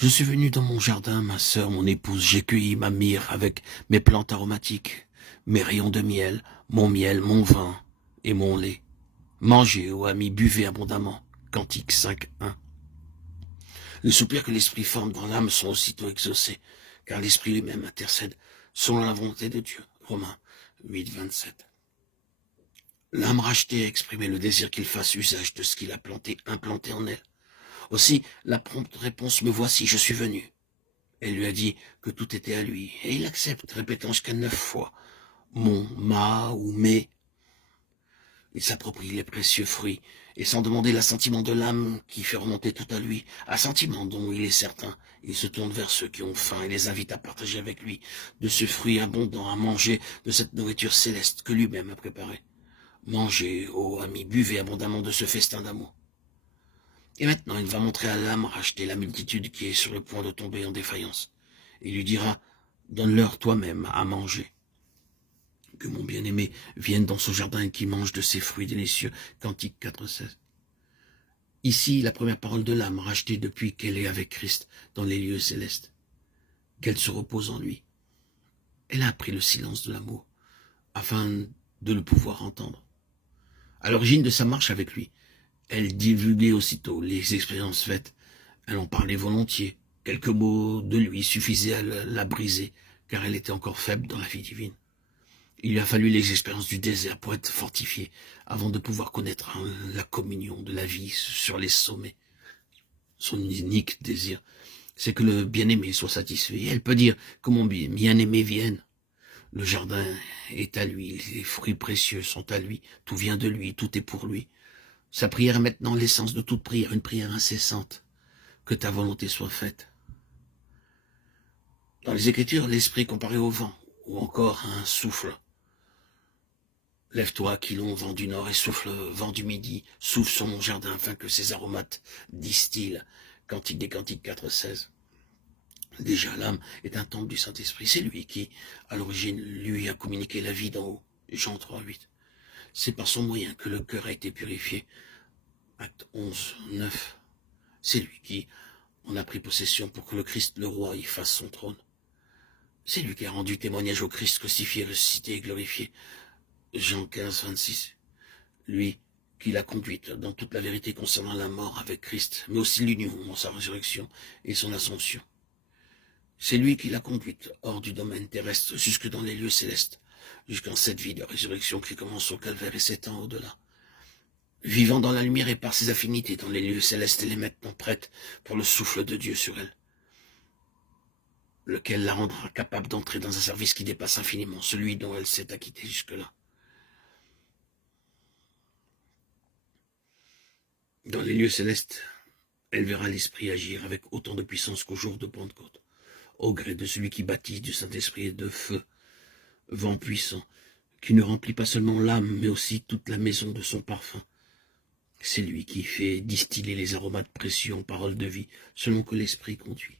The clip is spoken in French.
Je suis venu dans mon jardin, ma sœur, mon épouse, j'ai cueilli ma myrrhe avec mes plantes aromatiques, mes rayons de miel, mon vin et mon lait. Mangez, ô amis, buvez abondamment. Cantique 5.1. Les soupirs que l'esprit forme dans l'âme sont aussitôt exaucés, car l'esprit lui-même intercède selon la volonté de Dieu. Romains 8.27. L'âme rachetée a exprimé le désir qu'il fasse usage de ce qu'il a implanté en elle. Aussi, la prompte réponse, me voici, je suis venu. Elle lui a dit que tout était à lui, et il accepte, répétant jusqu'à 9 fois, mon, ma ou mes. Il s'approprie les précieux fruits, et sans demander l'assentiment de l'âme qui fait remonter tout à lui, assentiment dont il est certain, il se tourne vers ceux qui ont faim et les invite à partager avec lui de ce fruit abondant, à manger de cette nourriture céleste que lui-même a préparée. Mangez, ô amis, buvez abondamment de ce festin d'amour. Et maintenant, il va montrer à l'âme rachetée la multitude qui est sur le point de tomber en défaillance. Il lui dira, donne-leur toi-même à manger. Que mon bien-aimé vienne dans ce jardin et qu'il mange de ses fruits délicieux. Cantique 4.16. Ici, la première parole de l'âme rachetée depuis qu'elle est avec Christ dans les lieux célestes. Qu'elle se repose en lui. Elle a appris le silence de l'amour afin de le pouvoir entendre. À l'origine de sa marche avec lui, elle divulguait aussitôt les expériences faites. Elle en parlait volontiers. Quelques mots de lui suffisaient à la briser, car elle était encore faible dans la vie divine. Il lui a fallu les expériences du désert pour être fortifiée, avant de pouvoir connaître la communion de la vie sur les sommets. Son unique désir, c'est que le bien-aimé soit satisfait. Elle peut dire que mon bien-aimé vienne. Le jardin est à lui, les fruits précieux sont à lui, tout vient de lui, tout est pour lui. Sa prière est maintenant l'essence de toute prière, une prière incessante. Que ta volonté soit faite. Dans les Écritures, l'esprit comparé au vent, ou encore à un souffle. Lève-toi, Aquilon, vent du nord, et souffle, vent du midi, souffle sur mon jardin, afin que ses aromates distillent. Cantique des Cantiques 4.16. Déjà, l'âme est un temple du Saint-Esprit. C'est lui qui, à l'origine, lui a communiqué la vie d'en haut. Jean 3.8. C'est par son moyen que le cœur a été purifié. Acte 11.9. C'est lui qui en a pris possession pour que le Christ, le roi, y fasse son trône. C'est lui qui a rendu témoignage au Christ crucifié, ressuscité et glorifié. Jean 15.26. Lui qui l'a conduite dans toute la vérité concernant la mort avec Christ, mais aussi l'union dans sa résurrection et son assomption. C'est lui qui l'a conduite hors du domaine terrestre, jusque dans les lieux célestes, jusqu'en cette vie de résurrection qui commence au calvaire et s'étend au-delà. Vivant dans la lumière et par ses affinités dans les lieux célestes, elle est maintenant prête pour le souffle de Dieu sur elle, lequel la rendra capable d'entrer dans un service qui dépasse infiniment celui dont elle s'est acquittée jusque-là. Dans les lieux célestes, elle verra l'Esprit agir avec autant de puissance qu'au jour de Pentecôte, au gré de celui qui baptise du Saint-Esprit et de feu, vent puissant, qui ne remplit pas seulement l'âme, mais aussi toute la maison de son parfum. C'est lui qui fait distiller les aromates précieux en paroles de vie, selon que l'Esprit conduit.